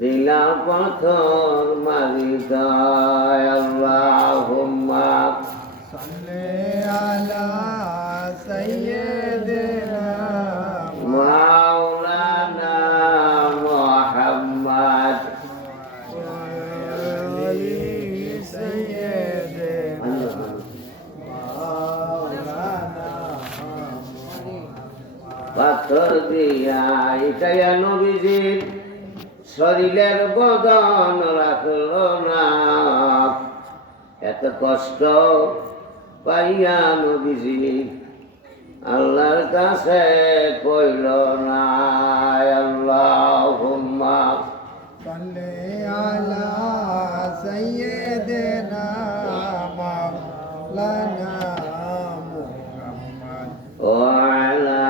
দিলা পাথর মারি দায় আল্লাহুম্মা সাল্লি আলা সাইয়্যিদিনা মাওলানা মুহাম্মদ ওয়া আলি সাইয়্যিদিনা মাওলানা পাথর দিয়া ইটায়া নবীজির শরীরের বদন রাখল না, এত কষ্ট পাইয়া নবীজি আল্লাহর কাছে কইল না। আল্লাহুম্মা সাল্লি আলা সাইয়্যিদিনা মাওলানা মুহাম্মদ ওয়া আলা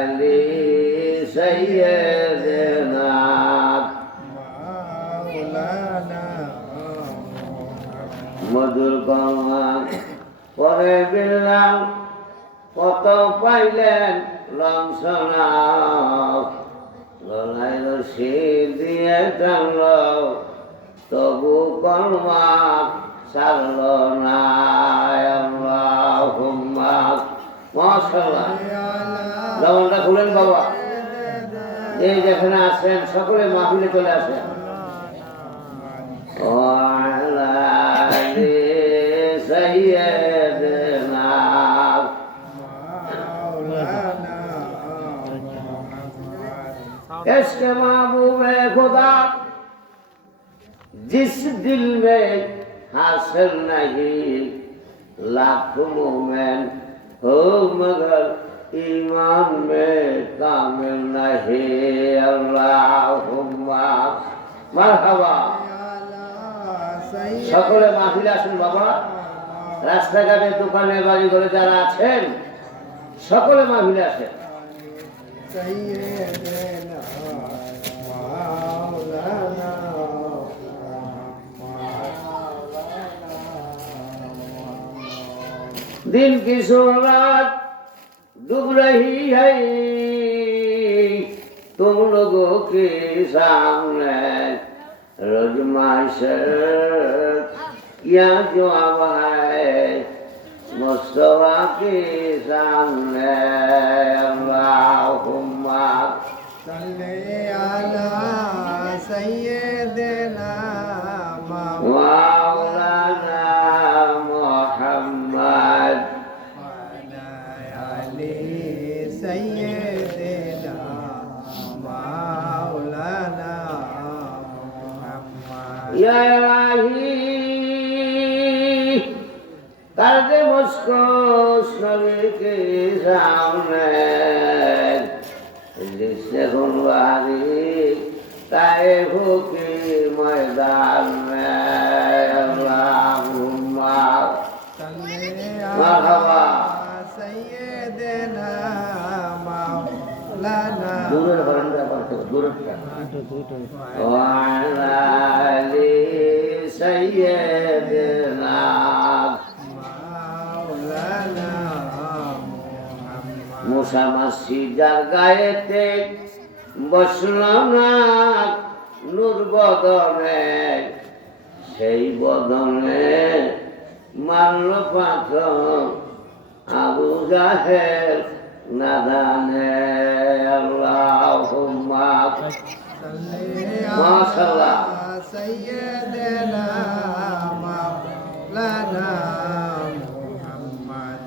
আলি সাইয়্যিদিনা মাওলানা মধুর কমা পরে বিল্লাল কত পাইলেন লঞ্চনা, গলায় রশি দিয়ে টানল তবু কর্মা ছাড়ল না। আল্লাহুম্মা মাশাআল্লাহ। জবানটা খুলেন বাবা, এই যেখানে আসেন সকলে মাহফিলে চলে আসেন। وعلى آل سيدنا مولانا इश्क महबूब खुदा जिस दिल में हासिल नहीं, लाख मोमेन हो मगर ईमान में कामिल नहीं। अल्लाहुम्मा मरहबा। সকলে মাহফিলে আসুন বাবা, রাস্তাঘাটে দোকানে বাড়ি ঘরে যারা আছেন সকলে মাহফিলে আসেন। سيدنا مولانا दिन की सूरत डूब रही है तुम लोगों के सामने, रोज माशर क्या जो अब है मुस्तफा के सामने। अल्लाहुम्मा صلي على سيدنا मौलाना मुहम्मद وعلى آل سيدنا مولانا محمد या इलाही कर दे मुझको उस नबी के सामने जिससे गुनवारी ताइफो के मैदान में। अल्लाहुम्मा صلي मरहबा। على سيدنا مولانا दूर बरंदा पर दूर وعلى آل سيدنا مولانا محمد মুসা মাসি যার গায়েতে বসল না নূর বদনে, সেই বদনে মারল পাথর আবু জাহেল নাদানে। আল্লাহুম্মা মাশাআল্লাহ। سيدنا مولانا محمد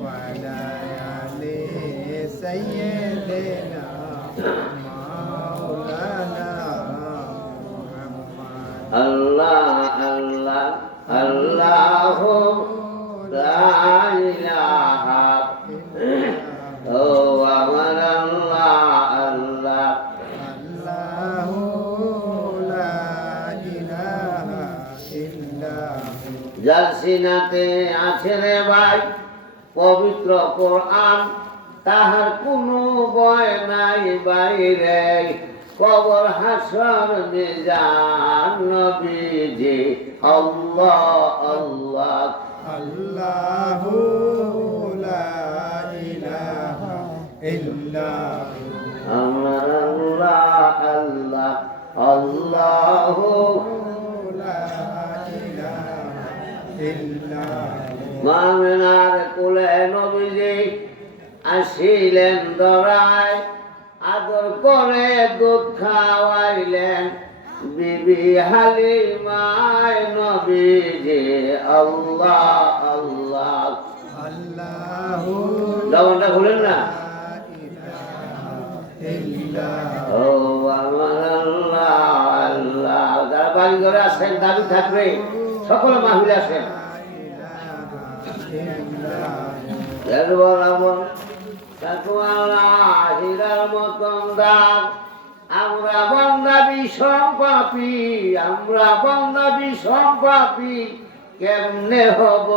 وعلى آل سيدنا مولانا محمد আল্লাহ আল্লাহ আল্লাহু লা ইলাহা ও আমার আল্লাহ আল্লাহ الله لا إله إلا هو যার সিনাতে আছে রে ভাই পবিত্র কোরআন, তাহার কোনো ভয় নাই বাইরে, কবর হাসর মিজান নবীজি আল্লাহ আল্লাহ الله لا إله إلا هو আমার আল্লাহ মামিনার কোলে নবীজি আসিলেন দরায়, আদর করে দুধ খাওয়াইলেন বিবি হালিমায় নবীজি। আল্লাহ আল্লাহ, জবানটা খুলেন না। ও আমার আল্লাহ আল্লাহ, যারা বাড়ি ঘরে আসেন দাবি থাকবে সকলে মাহফিলে আসেন। হীরার মতন দাগ, আমরা বন্দা বিষম পাপি, আমরা বন্দা বিষম পাপি, কেমনে হব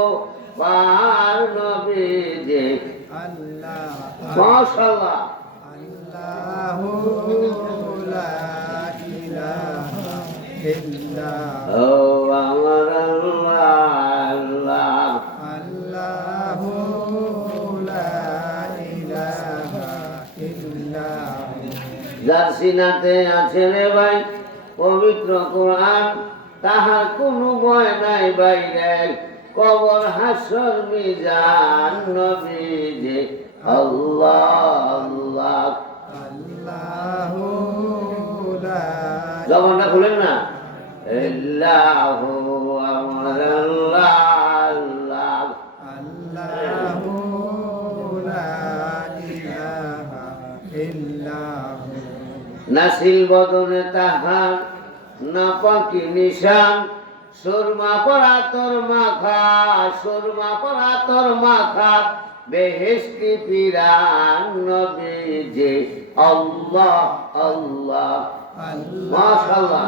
পার নবীজি। মাশাআল্লাহ। ও আমার আল্লাহ আল্লাহ, যার সিনাতে আছে রে ভাই পবিত্র কোরআন, তাহার কোনো ভয় নাই বাইরে, কবর হাসর মিজান নবীজি। আল্লাহ আল্লাহ, জবানটা খুলেন না। আল্লাহু আমার আল্লাহ আল্লাহ, নাসিল বদনে তাহার নাপাকি নিশান, সুরমা পরা তোর মাথা, সুরমা পরা তোর মাথা, বেহেশতি পিরান নবীজি। আল্লাহ আল্লাহ, মাশাআল্লাহ।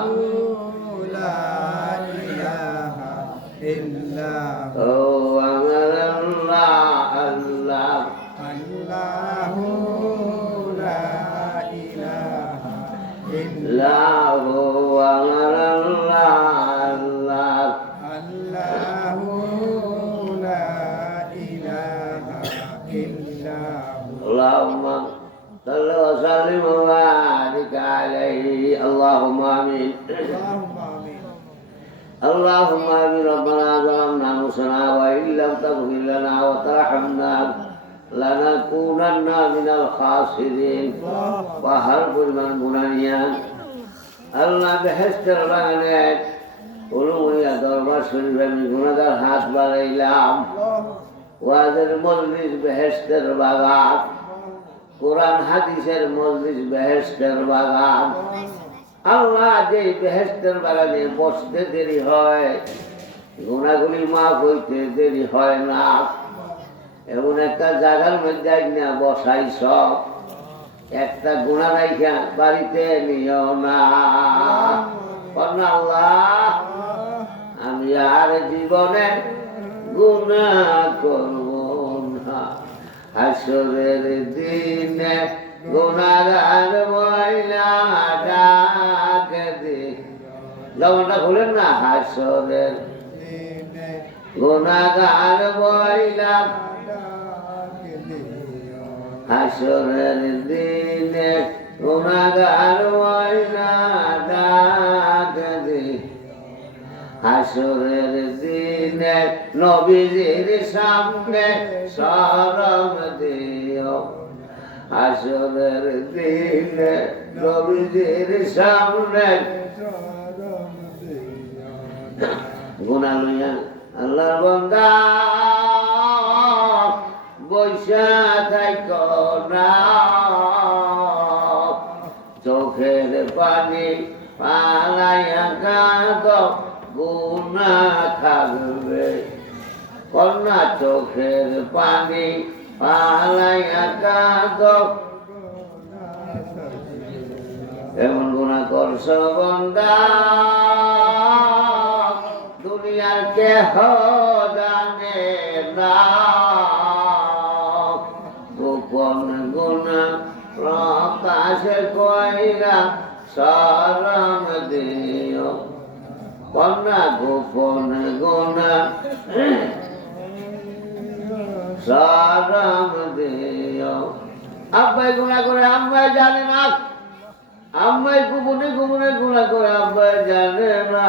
ও আমার আল্লাহ আল্লাহ, লাহু আমার আল্লাহ আল্লাহ, আল্লাহুম্মা সাল্লি ওয়া সাল্লিম ওয়া বারিক আলাইহি। আল্লাহুম্মা আমিন। اللهم آمين. ربنا ظلمنا أنفسنا وإن لم تغفر لنا وترحمنا لنكونن من الخاسرين. وهر من بنيا আল্লাহ বেহেশতের বাগানে উলুমিয়া দরবার শরীফে আমি গুনাহগার হাত বাড়াইলাম। ওয়াজের মজলিস বেহেশতের বাগান, কোরআন হাদিসের মজলিস বেহেশতের বাগান। আল্লাহ যে বেহেশতের বাগানে বসতে দেরি হয়, গুনাহগুলি মাফ হইতে দেরি হয় না। এমন একটা জায়গার মধ্যে না বসাই সব, একটা গুণা রাইখা বাড়িতে নিও না। আল্লাহ আমি আর জীবনে গুণা করব না, হাসরের দিনে গুনাহগার ময়লা ডাকে দে। জবানটা খুলেন না। হাসরের গুনাহগার ময়লা, হাসরের দিনে গুনাহগার ময়লা ডাকে দে। হাসরের দিনে নবীজির সামনে শরম দিও, হাসরের দিনে নবীজির সামনে। গুনাহ লইয়া আল্লাহর বান্দা বৈশা থাইকো না, চোখের পানি পালাইয়া কাঁদো, গুনাহ থাকবে। কন্যা চোখের পানি পালাইয়া কাঁদো, এমন গুনাহ করছো বান্দা দুনিয়ার কেহ জানে না। গোপন গুনাহ প্রকাশে কইরা শরম দিও, কন্যা গোপন গুনাহ শরম দিও। আব্বাই গুনাহ করে আম্মাই জানে না, আম্মাই গোপনে গোপনে গুণা করে আব্বাই জানে না।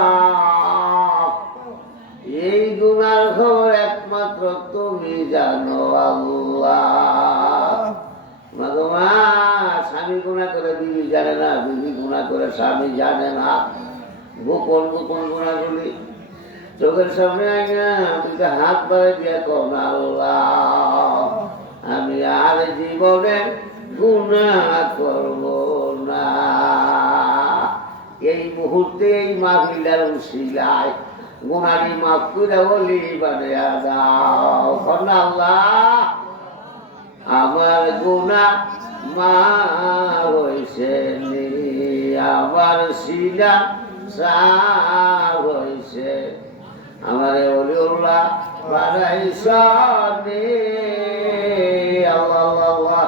এই গুনার খবর একমাত্র তুমি জানো আল্লাহ। মা স্বামী গুণা করে বিবি জানে না, বিবি গুণা করে স্বামী জানে না। গোপন গোপন গুণাগুলি চোখের সামনে আইনা তুমি হাত বাড়ে দিয়া কর না আল্লাহ আমি আর জীবনে গুণা করব না। এই মুহূর্তে এই মাহফিলটার উশিলায় গুনারি মাফ করে বলি বানিয়া দাও কন্যা আল্লাহ। আমার গুণা মা হইছে নি, আমার শিলা সার হইছে, আমার ওলিউল্লাহ বানাইছনি আল্লাহ আল্লাহ।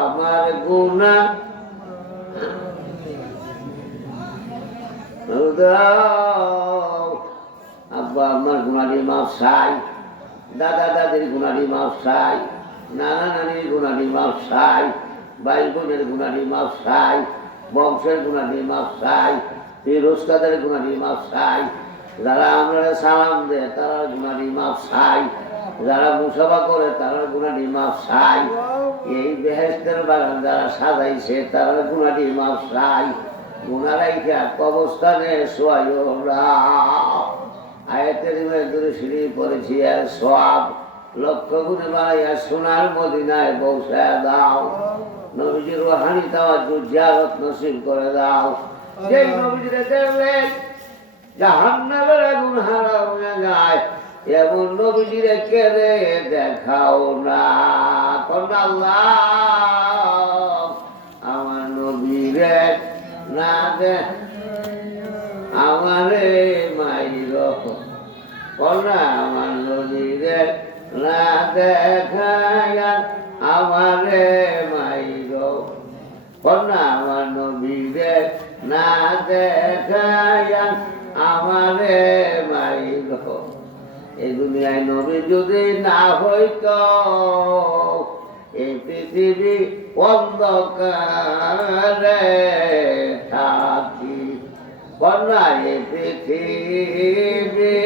আমার গুনাহ আব্বা আমার গুনারি মাফ চাই, দাদা দাদির গুনারি মাফ চাই, নানা নানির গুনারি মাফ চাই, ভাই বোনের গুনারি মাফ চাই, বংশের গুনারি মাফ চাই, ফিরোজকাদের গুনারি মাফ চাই, যারা আমরা সালাম দেয় তারা গুনারি মাফ চাই, যারা মুসাফা করে তারা গুনারি মাফ চাই, এই বেহেশতের বাগান যারা সাজাইছে তারা গুনারি মাফ চাই। গুনারাইকা কবস্থানে সোয়াইও না। আয়াতের দূরে সিঁড়ি পড়েছি আর সব লক্ষ গুণে বাড়াইয়া সোনার মদিনায় পৌঁছায় দাও। নবীজির রুহানি তাওয়াজ্জুহ জিয়ারত নসিব করে দাও। যেই নবীজিরে দেখলে জাহান্নামের আগুন হারাম হয়ে যায় এমন নবীজিরে কেড়ে দেখাও না কন্যা আল্লাহ। আমার নবীরে না দে আমারে মাইর কন্যা, আমার নবীরে না দেখায়া আমারে মাইর কন্যা, আমার নবীরে না দেখায়া আমারে মাইর। এই দুনিয়ায় নবী যদি না হইত এই পৃথিবী অন্ধকারে থাকি কন্যা, এই পৃথিবী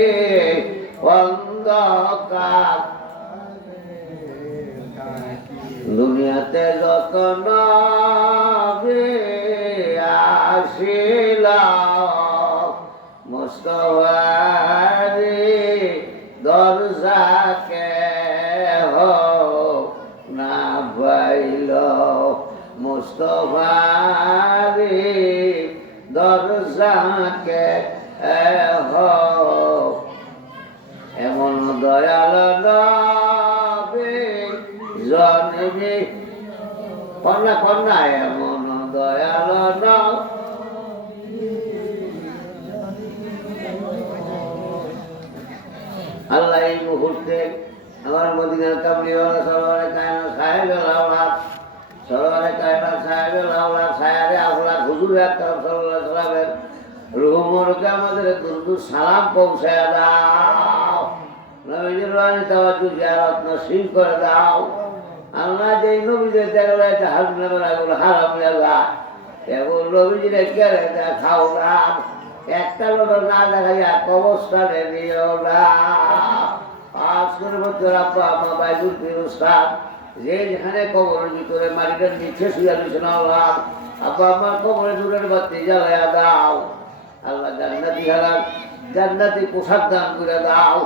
অন্ধকার। দুনিয়াতে যত নবী আসিল মুস্তফারি দরজাকে না পাইল, মুস্তফারি দরজাকে এমন দয়াল নবী জন্মে কন্যা কন্যা, এমন দয়াল আল্লাহ। এই মুহূর্তে আমার মদিনার কামলিওয়ালা সরোয়ারে কায়নাত সাহেবের আওলাদ, সরোয়ারে কায়নাত সাহেবের আওলাদ সাহেবে আওলাদ হুজুর আকরাম সাল্লাল্লাহু আলাইহি ওয়াসাল্লামের রূহ মুবারকে আমাদের দুরুদ সালাম পৌঁছায় দাও। নবীজির রুহানি তাওয়াজ্জুহ জিয়ারত নসিব করে দাও। আল্লাহ যেই নবীদের দেখলে জাহান্নামের আগুন হারাম হয়ে যায় এমন নবীজিরে কেড়ে দেখাও না। একটা লোক না দেখাইয়া কবরস্থানে নিও না। আজ করে বছর আব্বা আমা বাইদুল ফিরোস্তান যে যেখানে কবরের ভিতরে মাটিটার নিচে শুয়ে দিয়েছেন আল্লাহ আব্বা আমার কবরে দূরের বাতি জ্বালাইয়া দাও। আল্লাহ জান্নাতি হালাল জান্নাতি পোশাক দান করে দাও।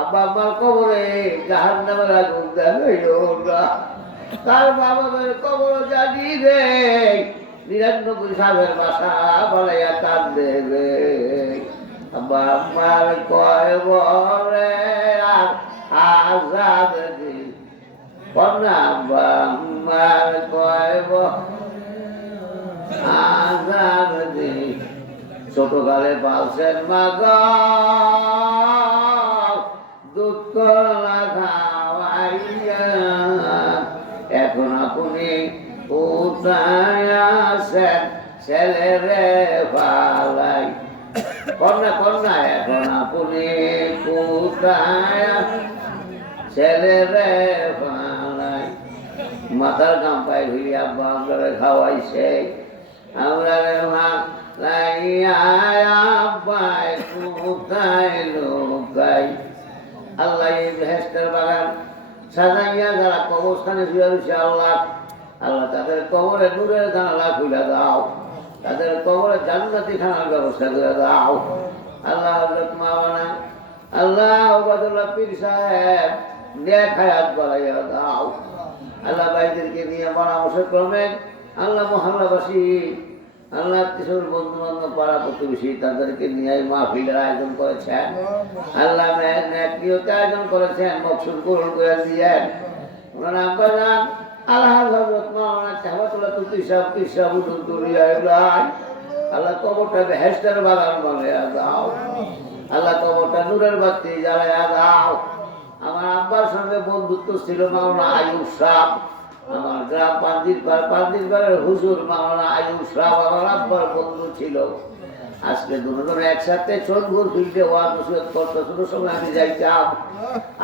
আব্বা আমার কবরে জাহান্নামের আগুন দেখাইও না। তার বাবার কবর জানি রে ৯৯ সালের বাসা বলাইয়া কান দেবে। আব্বা আমার কয় বলে আর আজাদ দি কন্যা, আব্বা আমার কয় আজাদ দি ছোটকালে পালছেন মাগ দুধ কলা খাওয়াইয়া, এখন আপনি কোথায় আছেন ছেলেরে পালাই কন্যা কন্যা, এখন আপনি কোথায় ছেলেরে পালাই। মাথার গাম পাই হইয়া আব্বা আমরা খাওয়াইছে আমরা ভাই কোথায় লোকাই আল্লাহ এই বেহেশতের বাগান সাজাইয়া যারা কবরস্থানে শুয়ে রয়েছে আল্লাহ আল্লাহ তাদের কবরে নূরের জানালা খুলে দাও, তাদের কবরে জান্নাতি খানার ব্যবস্থা করে দাও। আল্লাহ হযরত মাওলানা আল্লাহ ওবায়দুল্লাহ পীর সাহেব নেক হায়াত বাড়াইয়া দাও। আল্লাহ ভাইদেরকে নিয়ে পরামর্শ ক্রমে আল্লাহ মহল্লাবাসী আল্লাহ কিশোর বন্ধু বান্ধব পাড়া প্রতিবেশী তাদেরকে নিয়ে মাহফিলের আয়োজন করেছেন। আল্লাহ নেকিয়তে আয়োজন করেছেন, মকসুদ পূরণ করে দিয়েন। ওনারা আব্বাজান আল্লাহ হযরত মাওলানা চাহবাতুল্লাহ তুতি সাহেব পীর সাহেব দুনিয়ায় ভাই আল্লাহ কবরটা বেহেশতের বাগান বানাইয়া দাও। আল্লাহ কবরটা নূরের বাতি জ্বালাইয়া দাও। আমার আব্বার সঙ্গে বন্ধুত্ব ছিল মাওলানা আইয়ুব সাহেব, আমার গ্রাম পান্দিরপাড়ের হুজুর মাওলানা আইয়ুব সাহেব আমার আব্বার বন্ধু ছিল। আজকে দুজন একসাথে সোনপুর ফিল্ডে ওয়াজ নসিহত করতে শুরু সময় আমি যাইতাম।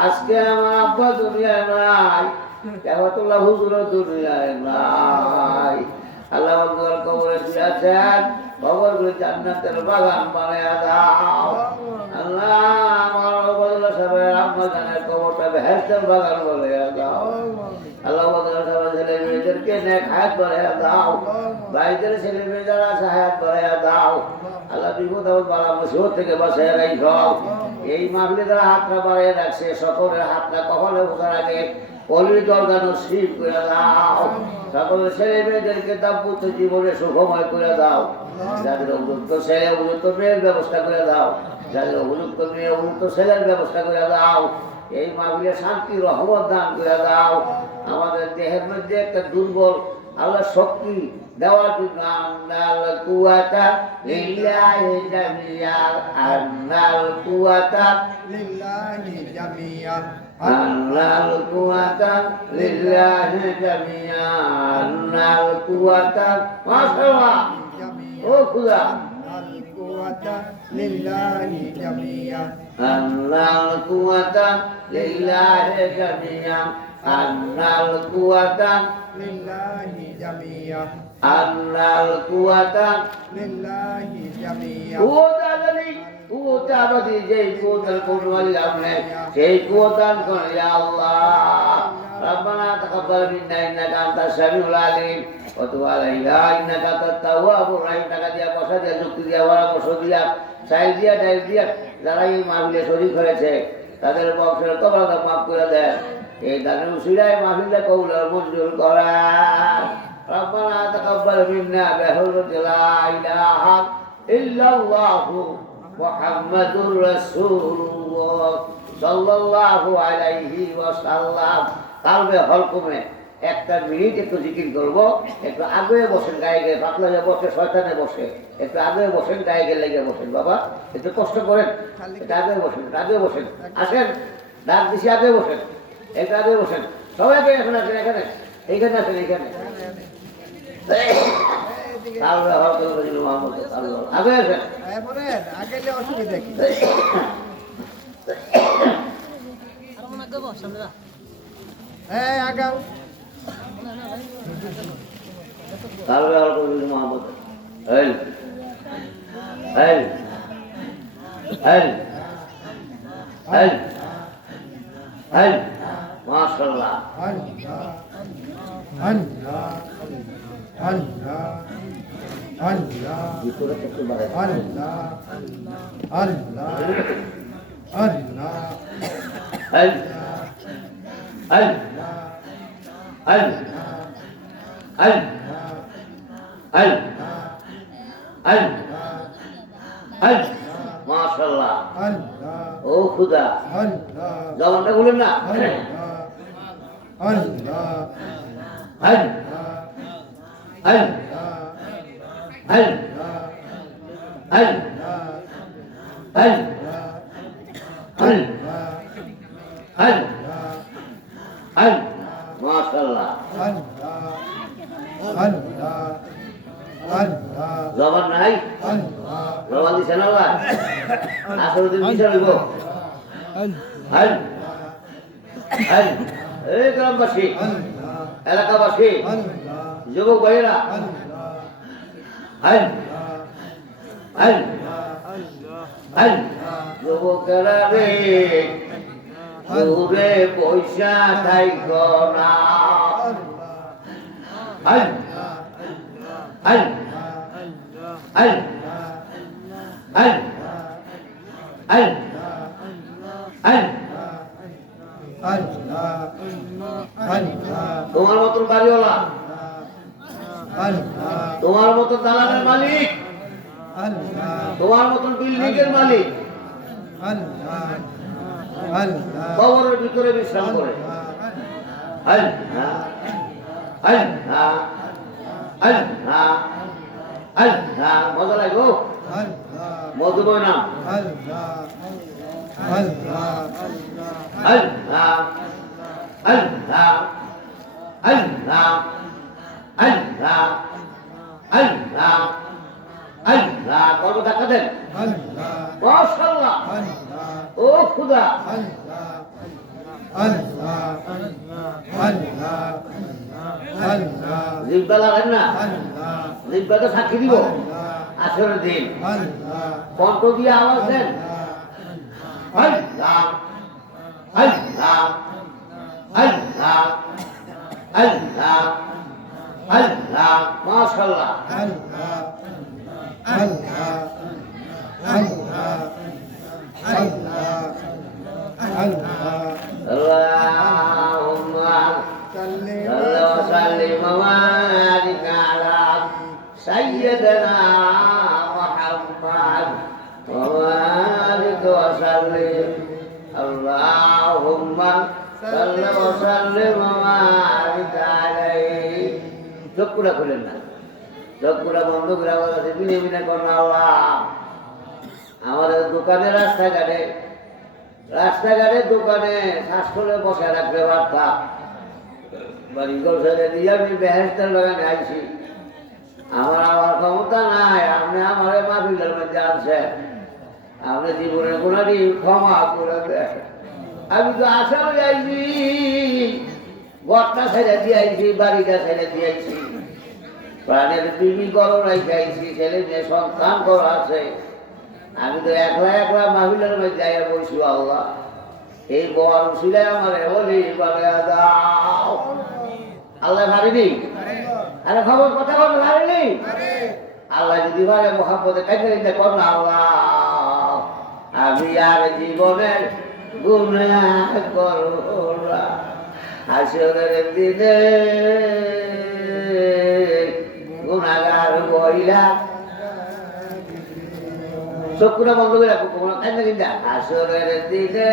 আজকে আমার আব্বা দুনিয়ায় নাই, চাহবাতুল্লাহ হুজুরও দুনিয়ায় নাই। আল্লাহ বন্ধুর কবরে শুয়েছেন, কবরগুলো জান্নাতের বাগান বানাইয়া দাও। আল্লাহ আমার ওবায়দুল্লাহ সাহেবের আম্মা জানের কবরটা বেহেশতের বাগান বানাইয়া দাও। আল্লাহ ওবায়দুল্লাহ সাহেবের ছেলে মেয়েদেরকে নেক হায়াত বানাইয়া দাও, ভাইদের ছেলে মেয়ে যারা আছে হায়াত বানাইয়া দাও। আল্লাহ বিপদ আপদ বালা মুসিবত থেকে বাঁচাইয়া রাখো। এই মাহফিলে যারা হাতটা বাড়াইয়া রাখছে সকলের হাতটা কপালে বসার আগে অলির দরজা নসিব করে দাও। সকলের ছেলে মেয়েদেরকে দাম্পত্য জীবনে সুখময় করে দাও। যাদের উপযুক্ত ছেলে উপযুক্ত মেয়ের ব্যবস্থা করে দাও, যাদের উপযুক্ত মেয়ে উপযুক্ত ছেলের ব্যবস্থা করে দাও। এই মাহফিলে শান্তি রহমত দান করে দাও। আমাদের দেহের মধ্যে একটা দুর্বল আল্লাহ শক্তি দেওয়ার জন্য আন্নাল কুওয়াতা লিল্লাহি জামিয়ান, আন্নাল কুওয়াতা লিল্লাহি জামিয়ান, আন্নাল কুওয়াতা লিল্লাহি জামিয়ান, আন্নাল কুওয়াতা মাশাআল্লাহ। ও খুদা আল কুওয়াতা লিল্লাহি জামিয়ান, আন্নাল কুওয়াতা লিল্লাহি জামিয়ান, আন্নাল কুওয়াতা লিল্লাহি জামিয়ান, আন্নাল কুওয়াতা লিল্লাহি জামিয়ান। কুওয়াতা আবাদি যেই কুওয়াতার কোন ওয়ালি আপনি সেই কুওয়াত দান করেন ইয়া আল্লাহ। রব্বানা তাকাব্বাল মিন্না ইন্নাকা আনতাস সামিউল আলিম ওয়া তুব আলাইনা ইন্নাকা আনতাত তাওয়াবুর রহিম। টাকা দিয়া পয়সা দিয়া যুক্তি দিয়া পরামর্শ দিয়া চাইল দিয়া ডাইল দিয়া যারা এই মাহফিলে শরীক হয়েছে তাদের বংশের কবরটা মাফ করে দেন। এই দানের উসিলায় মাহফিলটা কবুল আর মঞ্জুর করেন। রব্বানা তাকাব্বাল মিন্না বিহুরমাতি লা ইলাহা ইল্লাল্লাহু মুহাম্মাদুর রাসূলুল্লাহ সাল্লাল্লাহু আলাইহি ওয়াসাল্লাম। কালবে হলকুমে একটা মিনিট একটু জিকির করবো। একটু আগে বসেন, গায়ে গিয়ে পাতলা হয়ে বসে শয়তানে বসে, একটু আগে বসেন, গায়ে গিয়ে লেগে বসেন। বাবা একটু কষ্ট করেন, একটু আগে বসেন, আগে বসেন। আসেন, ডাক দিছি, আগে বসেন, একটু আগে বসেন। সবাই আগে এখন আসেন, এখানে এইখানে আসেন, এইখানে কালবে হলকুমে মোহাম্মদ আগে আসেন। আগে অসুবিধা কি? হ্যাঁ আগাও। কালবে হলকুমে মোহাম্মদ এই এই এই এই এই মাশাআল্লাহ। আল্লাহ আল্লাহ আল্লাহ আল্লাহ ভিতরে একটু বাড়াই আল্লাহ আল্লাহ আল্লাহ এই এই এই এই এই এই এই মাশাআল্লাহ। আল্লাহ ও খুদা আল্লাহ জবানটা বলেন না। আল্লাহ এই এই এই এই এই এই এই এই মাশাআল্লাহ। জবান নাই, জবান দিছেন আল্লাহ। আসলে দিন দিছেন হইব। এই এই এই গ্রামবাসী, এলাকাবাসী, যুবক ভাইয়েরা, যুবকেরা রে দূরে পয়সা থাইক না তোমার মতন বাড়িওয়ালা তোমার মতন দালানের মালিক তোমার মতন বিল্ডিংয়ের মালিক কবরের ভিতরে বিশ্রাম করে মজা লাগো মধুময় নাম কত টাকা দেন মাশাআল্লাহ ও খুদা জিব্বা লাগান না জিব্বা তো সাক্ষী দিব আসরের দিন কণ্ঠ দিয়ে আওয়াজ দেন আল্লাহ আল্লাহ আল্লাহ আল্লাহ আল্লাহ মাশাআল্লাহ Allahumma salli wa sallim wa barik ala sayyidina Muhammad wa barik wa sallim Allahumma salli wa sallim wa barik alayhi চোখগুলা খুলেন না চোখগুলা বন্ধ করে আমার কাছে বিনে বিনে করুন আল্লাহ আমাদের দোকানে রাস্তাঘাটে দোকানে শ্বাস করে বসে রাখতে পারতাম বাড়ি ঘর ছেড়ে দিয়ে আমি বেহেস্তের বাগানে আইছি আমার ক্ষমতা নাই আপনি আমার মাহফিলের মধ্যে আনছেন আপনি জীবনের কোনটি ক্ষমা করে দেন আমি তো আশাও যাইছি ঘরটা ছেড়ে দিয়ে আইছি বাড়িটা ছেড়ে দিয়ে আইছি প্রাণের বিবি করো রাইছি ছেলে মেয়ে সন্তান করো আছে আমি তো একলা মাহফিলের মধ্যে যাই বলছি আল্লাহ এই বড় উসিলায় আমার বলি বলে দাও আল্লাহ মারিনি আরে খবর কথা বলে মারিনি আল্লাহ যদি বলে মোহাম্মদে কাছে দিতে কর না আল্লাহ আমি আর জীবনের গুনাহ করব না আসরের দিনে গুনাহগার বইলা চোখটা বন্ধ করে রাখো কোনো কাজ না আসরের দিনে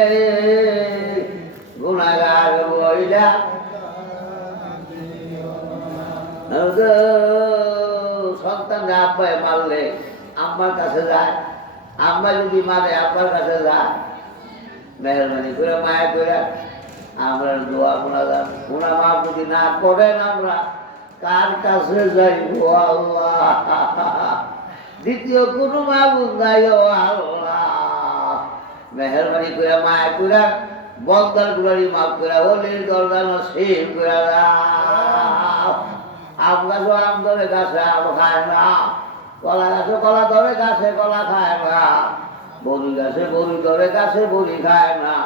গুনাহগার বইলা সন্তানরা আব্বাই মারলে আম্মার কাছে যায় আম্মা যদি মারে আব্বার কাছে যায় মেহরবানি করে মায়া করে আমরা দোয়া মোনাজাত মোনা মা যদি না করেন আমরা কার কাছে যাইব আল্লাহ দ্বিতীয় কোনো মাবুদ নাই ও আল্লাহ মেহরবানি করে মায়া করে বন্দার গুলারি মাফ করে অলির দরজা নসিব করে দাও আম গাছও আম ধরে গাছে আম খায় না কলা গাছে কলা ধরে গাছে কলা খায় না বড়ি গাছে বড়ি ধরে গাছে বড়ি খায় না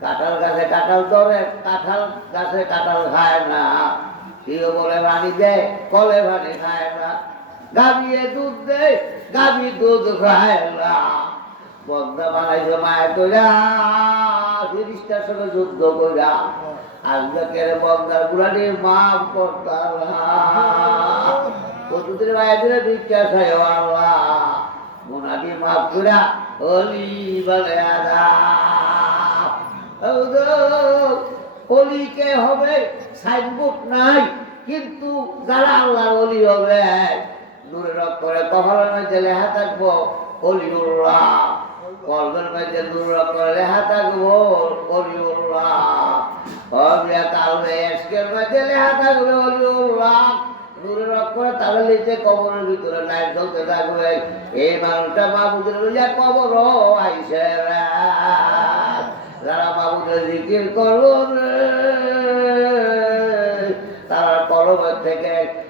কাঁঠাল গাছে কাঁঠাল ধরে কাঁঠাল গাছে কাঁঠাল খায় না কেউ বলে পানি দেয় কলে পানি খায় না গাভিয়ে দুধ দেয় গাভি দুধ খায় না বন্ধা বানাইছে মায়ের কইরা ফিরিস্তার সঙ্গে যুদ্ধ কইরা আজকে বন্দার গুলানি মাফ করতাম কতদিন মায়ের দিলে ভিক্ষা খাই আল্লাহ মোনাটি মাফ কইরা অলি বলে আদা অলিকে হবে সাইনবোর্ড নাই কিন্তু যারা আল্লাহর অলি হবে দূরের করে কপালের মধ্যে লেখা থাকবো অলিউল্লাহ কলবের মধ্যে দূর করে লেখা থাকবো অলিউল্লাহ হবে তাহলে এসকের মধ্যে লেখা থাকবে অলিউল্লাহ দূরের করে তাহলে লিখে কবরের ভিতরে লাইট জ্বলতে থাকবে এই মানুষটা মাহবুদের বলিয়া কবর আইসে যারা মাহবুদের জিকির করবো তারা কলবের থেকে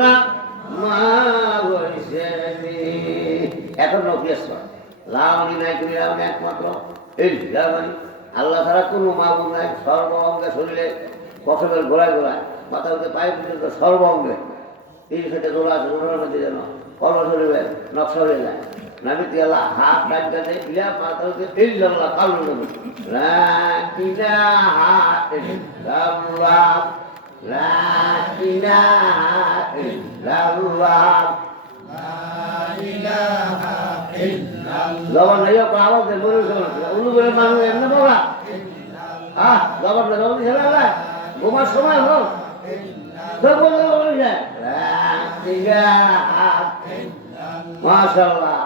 না মা হইছে এখন নকিয়াস লাউনি নাই তুমি লাউনি একমাত্র এই লাউনি আল্লাহ ছাড়া কোনো মাহবুব নাই সর্ব অঙ্গে শরীরে কখবের গোড়ায় গোড়ায় মাথা হতে পায়ে পর্যন্ত সর্ব অঙ্গে এই সেটা দোলা আছে দোলার মধ্যে যেন কর্ম শরীরে নকশা হয়ে যায় নামি তুই আল্লাহ হাত ডাক কাটে ইলা মাথা হতে এই আল্লাহ কালু নবী লা ইলাহা ইল্লাল্লাহ লা ইলাহা ইল্লাল্লাহ জবান নাই আওয়াজ দেয় বলে উলু বলে মানুষ এমনি বলা জবান না জবান ছেলে আল্লাহ ঘুমার সময় হোক মাশাআল্লাহ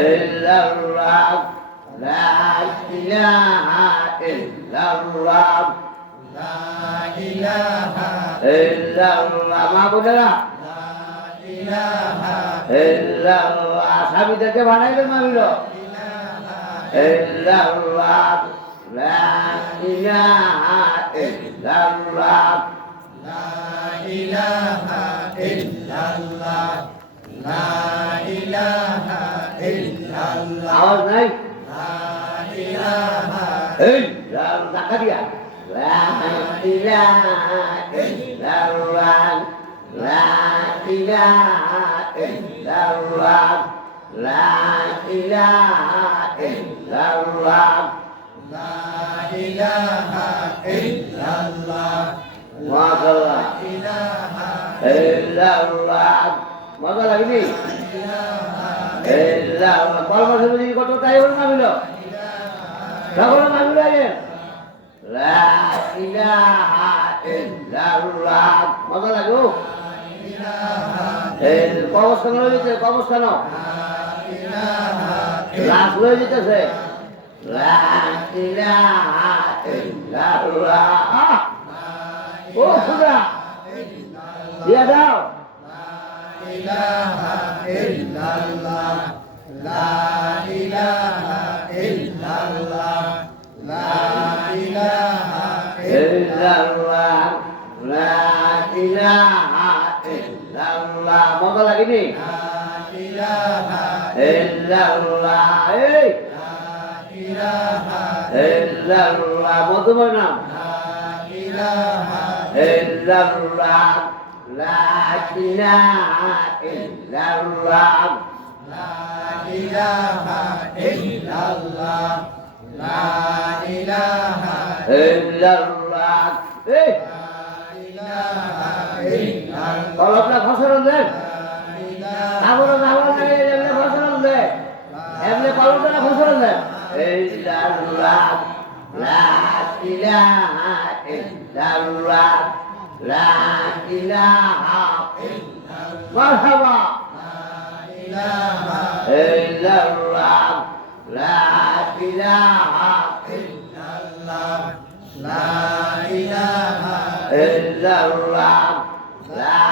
ইল্লাল্লাহ লা ইলাহা ইল্লাল্লাহ লা ইলাহা ইল্লাল্লাহ মাহবুবেরা ইল্লাল্লাহ সাবিদেরকে বানাইলেন মামিল ইল্লাল্লাহ লা ইলাহা ইল্লাল্লাহ লা ইলাহা ইল্লাল্লাহ লা ইলাহা ইল্লাল্লাহ আওয়াজ নাই লা ইলাহা ইল্লাল্লাহ দেখা দিয়া লা ইলাহা ইল্লাল্লাহ লা ইলাহা ইল্লাল্লাহ লা ইলাহা ইল্লাল্লাহ লা ইলাহা ইল্লাল্লাহ মাশাআল্লাহ ইলাহা ইল্লাল্লাহ মজা লাগবে ইল্লাল্লাহ কলমা শুনে কত তাই হল না মিলো সকল মানু লাগে লা ইলাহা ইল্লাল্লাহ মজা লাগো এই কবরস্থান লয়ে যেতে কবরস্থান লাশ লয়ে যেতেছে লা ইলাহা ইল্লাল্লাহ ও খুদা দিয়া দাও লা ইলাহা ইল্লাল্লাহ লা ইলাহা ইল্লাল্লাহ লা ইলাহা ইল্লাল্লাহ লা ইলাহা ইল্লাল্লাহ মজা লাগেনি লা ইলাহা ইল্লাল্লাহ এই লা ইলাহা ইল্লাল্লাহ মধুময় নাম লা ইলাহা ইল্লাল্লাহ লা ইলাহা ইল্লাল্লাহ লা ইলাহা ইল্লাল্লাহ লা ইলাহা ইল্লাল্লাহ এই কলপনা ফসরন দেন আবরো আবরো নাই এমনে ফসরন দেন এমনে কলপনা ফসরন দেন ইল্লাল্লাহ লা ইলাহা ইল্লাল্লাহ লা ইলাহা ইল্লাল্লাহ মারহাবা লা ইলাহা ইল্লাল্লাহ লা ইলাহা ইল্লাল্লাহ লা ইলাহা ইল্লাল্লাহ লা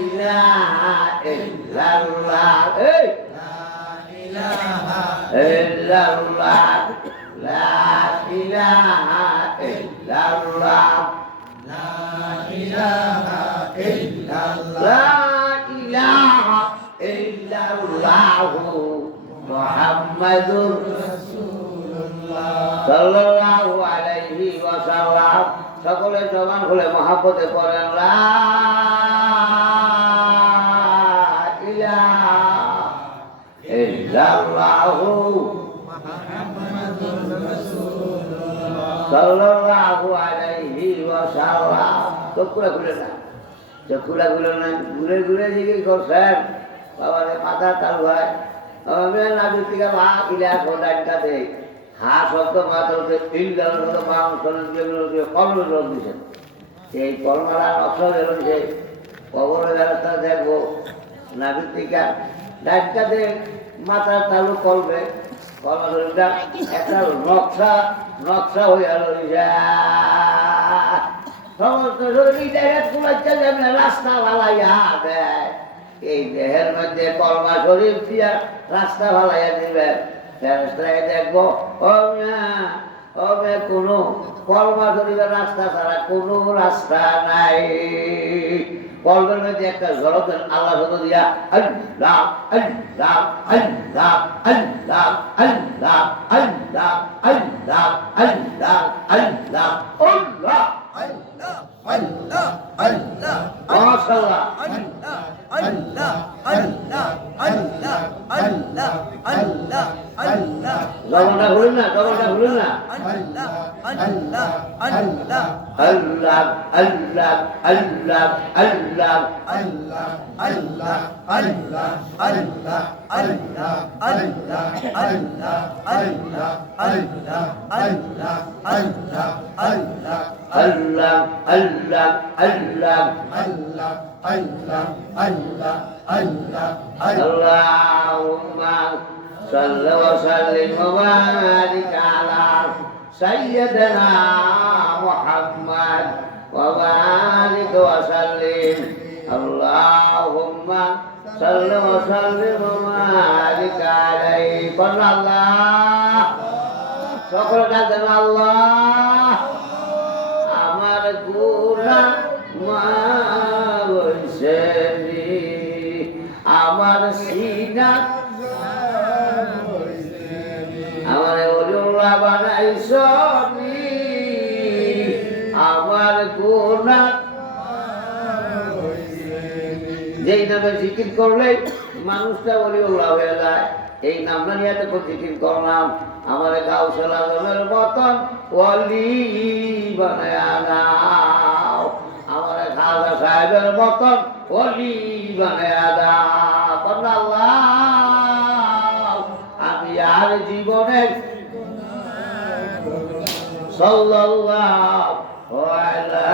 ইলাহা ইল্লাল্লাহ এই লা ইলাহা ইল্লাল্লাহ লা ইলাহা ইল্লাল্লাহ লা ইলাহা ইল্লাল্লাহ লা ইলাহা ইল্লাল্লাহ মুহাম্মাদুর রাসূলুল্লাহ সাল্লাল্লাহু আলাইহি ওয়াসাল্লাম সকলে জবান খুলে মহব্বতে পড়েন লা ইলাহা ইল্লাল্লাহু মুহাম্মাদুর রাসূলুল্লাহ সাল্লাল্লাহু আলাইহি ওয়াসাল্লাম চোখগুলা খুলে না চোখগুলা খুলে না ঘুরে ঘুরে জিজ্ঞেস করছেন বাবারে মাথা তাল ভাই আমি নাবির থেকে মা ইলা খোদাটা দেয় হা শব্দ মাত্র ইল্লাল শব্দ মাংস কলম জল দিচ্ছেন সেই কলমালা অক্ষর এলেন যে কবরের ব্যবস্থা দেখবো নাবির থেকে ডাক্তারে মাথার তালু করবে কলমাটা একটা নকশা নকশা হয়ে গেল সমস্ত শরীর জায়গা কুলাচ্ছে যেমন রাস্তা ভালাইয়া দেয় এই দেহের মধ্যে কলমা শরীর দিয়া রাস্তা ভালাইয়া দিবে রাস্তায় দেখবো ও তবে কোনো কলমা শরীফের রাস্তা ছাড়া কোনো রাস্তা নাই। কলমের মধ্যে একটা জড়তেন আল্লাহ শব্দ দিয়া আল্লাহ আল্লাহ আল্লাহ আল্লাহ আল্লাহ আল্লাহ আল্লাহ আল্লাহ আল্লাহ আল্লাহ Allah, Allah, মাশাআল্লাহ। Allah, Allah, Allah, Allah, Allah, Allah, Allah. জবানটা ভুলেন না, জবানটা ভুলেন না। Allah, Allah, Allah, আল্লাহ আল্লাহ আল্লাহ আল্লাহ Allah, Allah, Allah, Allah, Allah, Allah, Allah, Allah, Allah, Allah, Allah, Allah. আল্লাহ আল্লাহ আল্লাহ Allah, Allah, Allah, Allah, Allah. আল্লাহুম্মা সাল্লি ওয়া সাল্লিম ওয়া বারিক আলা সাইয়্যিদিনা মুহাম্মদ ওয়া বারিক ওয়া সাল্লিম। আল্লাহুম্মা সাল্লি ওয়া সাল্লিম ওয়া বারিক আলাইহি। আল্লাহ সকলে ডাকেন আল্লাহ। আমার গুনাহ মাফ হইছে রে, আমার সিনা আমার ওলিউল্লাহ বানাইছ রে, আমার গুনাহ। যেই নামে জিকির করলে মানুষটা ওলিউল্লাহ হয়ে যায়, এই নামটা নিয়ে তো জিকির করলাম। আমার গাউসুল আজমের মতন ওলি বানায়া দাও, আমার খাজা সাহেবের মতন ওলি বানায়া দাও। আল্লাহ আমি আর জীবনে সাল্লাল্লাহু আলা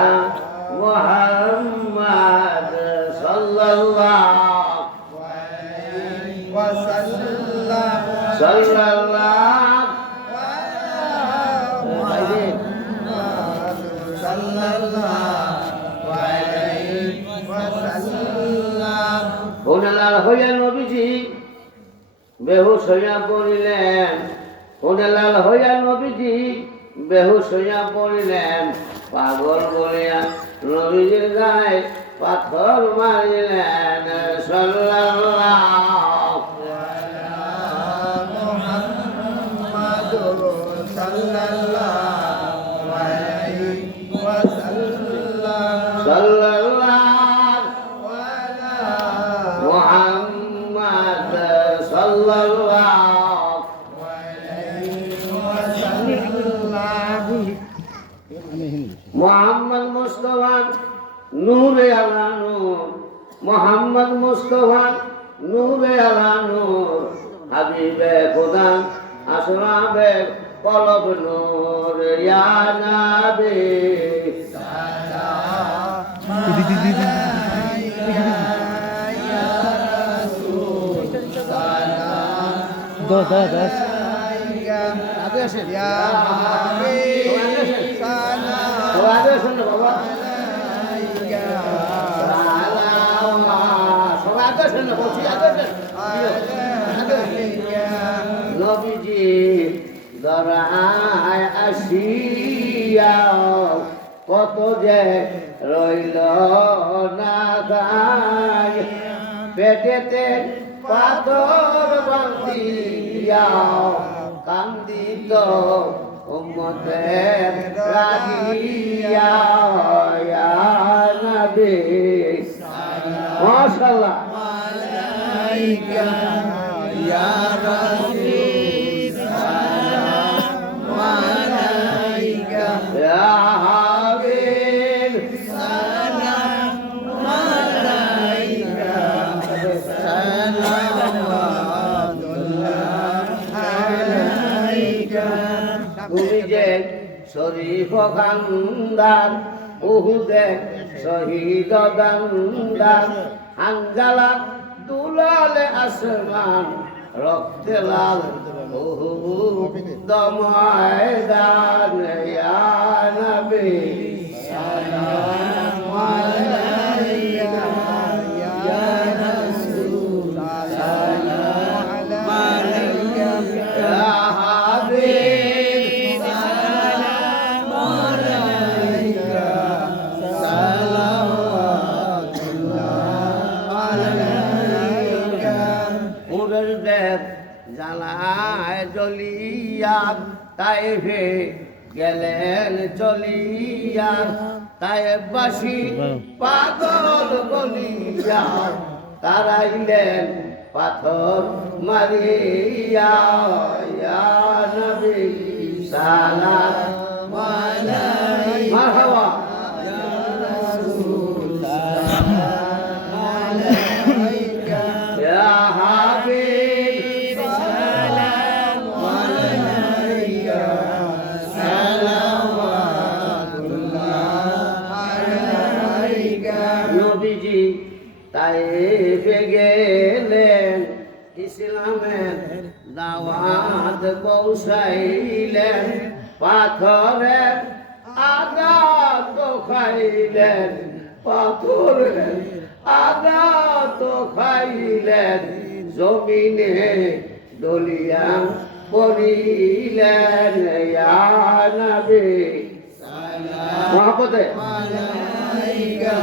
মুহাম্মাদ সাল্লাল্লাহু সাল্লাল্লাহু ওনালাল হইয়া নবীজি বেহুশ হইয়া পড়িলেন। ওনালাল হইয়া নবীজি বেহুশ হইয়া পড়িলেন। পাগল বলিয়া নবীজির গায়ে পাথর মারিলেন। সাল্লাল্লাহু মুহাম্মদ সাল্লাল্লাহু মুহাম্মদ মুস্তাফা নূরে আলা নূর, মুহাম্মদ মুস্তাফা নূরে আলা নূর, হাবিবে খোদা আসরাবে কলব নূর, ইয়া নবী নবীজি দরায় আসিয়া কত যে রইল না গায়, পেটেতে পাথর বান্ধিয়া কান্দিত উম্মতের লাগিয়া, ইয়া নবী মাশাআল্লাহ Ya Rasul salam alaika, ya Habib salam alaika, salamullah alaika. তুমি যে শরীফ খানদার, উহুদে শহীদ দান্দার, হানজালা দুলালে আসমান, রক্তে লাল দময়দান, ইয়া নবী Salam alaika, ya Rasul salam alaika, ইয়া হাবিব salam পাথরের জ্বালায় জ্বলিয়া তাইফে গেলেন চলিয়া, তাইফবাসী পাগল বলিয়া তারাইলেন পাথর মারিয়া। ইয়া নবী সালাম আলাইকা মারহাবা ইয়া হাবিব সালাম আলাইকা নবীজি তাইফে গেলেন, ইসলামের দাওয়াত পৌঁছাইলেন, পাথরের আঘাত খাইলেন, পাথরের আঘাত খাইলেন, জমিনে দলিয়া পড়িলেন। ইয়া নবী মহব্বতে আলাইকা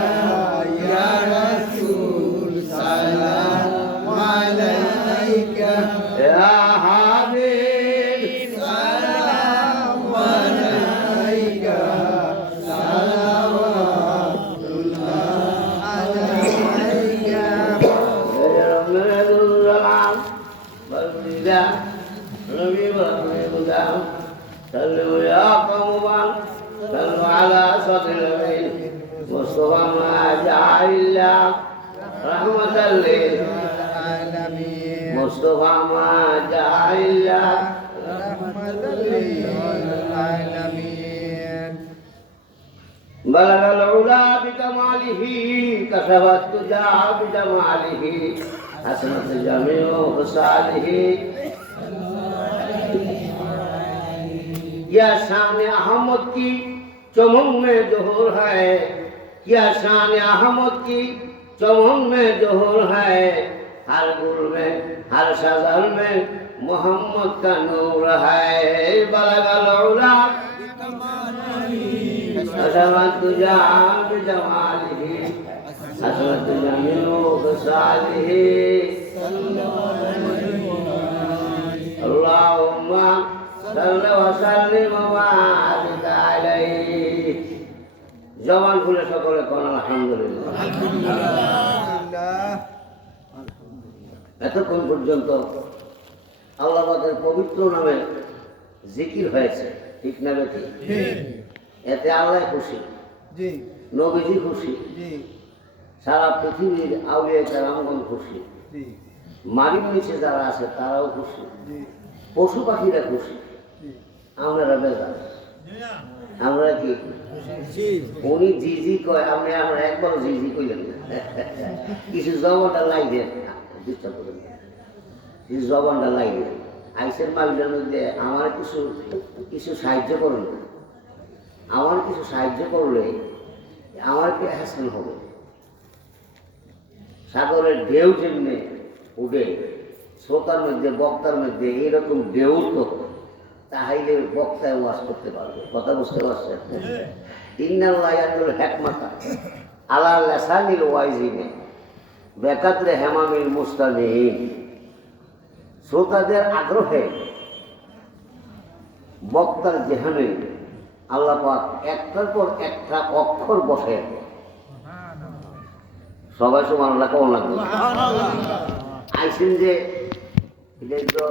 ইয়া রাসূল সালাম আলাইকা ইয়া হাবিব সালাম আলাইকা সালাওয়াতুল্লাহ আলাইকা صلوا يا قوم صلوا على صدر النبي مصطفى ما جعل الله رحمة العالمين مصطفى ما جعل الله رحمة للعالمين بلغ العلا بكماله كسب الدجى بجماله حسنت جميع خصاله क्या शान अहमद की चमन में जोहर है, क्या शान अहमद की चमन में जोहर है, हर गुल में हर शजर में मोहम्मद का नूर है। बलगल उला हसरत तुझा बिजमालिही हसरत जमीनो बसालिही अल्लाहुम्मा सल्लल्लाहु वसल्लिम व बारिक अलैहि। जवान খুলে সকলে কোন আলহামদুলিল্লাহ। এতক্ষণ পর্যন্ত আল্লাহ পাকের পবিত্র নামে জিকির হয়েছে, ঠিক না বেটি? এতে আল্লাহ খুশি, জি নবীজি খুশি, জি সারা পৃথিবীর আউলিয়া কেরামগণ খুশি, জি মাটির নিচে যারা আছে তারাও খুশি, জি পশু পাখিরা খুশি, আমরা বেজার। আমরা কি উনি জি জি কয়, আমরা একবার জি জি কইলেন না, কিছু জবানটা লাইলেন, ডিস্টার্ব করেন, কিছু জবানটা লাইলেন। আইসের মালিকের মধ্যে আমার কিছু কিছু সাহায্য করুন, আমার কিছু সাহায্য করলে আমার কি হাসিল হবে। সাগরের ঢেউ যেমনি উঠে শ্রোতার মধ্যে বক্তার মধ্যে এইরকম ঢেউ তো তাহাইলে বক্তায় ওয়াজ করতে পারবে। কথা বুঝতে পারছেন? ইন্নাল্লাহ ইয়াদুল হিকমাতা আলা লিসানিল ওয়াইজিনে বেকাদরে হেমামিল মুস্তামিন। শ্রোতাদের আগ্রহে বক্তার জেহানে আল্লাহ পাক একটার পর একটা অক্ষর বসে। সবাই সুবহানাল্লাহ কেমন লাগবে? আইসেন যে এটা তো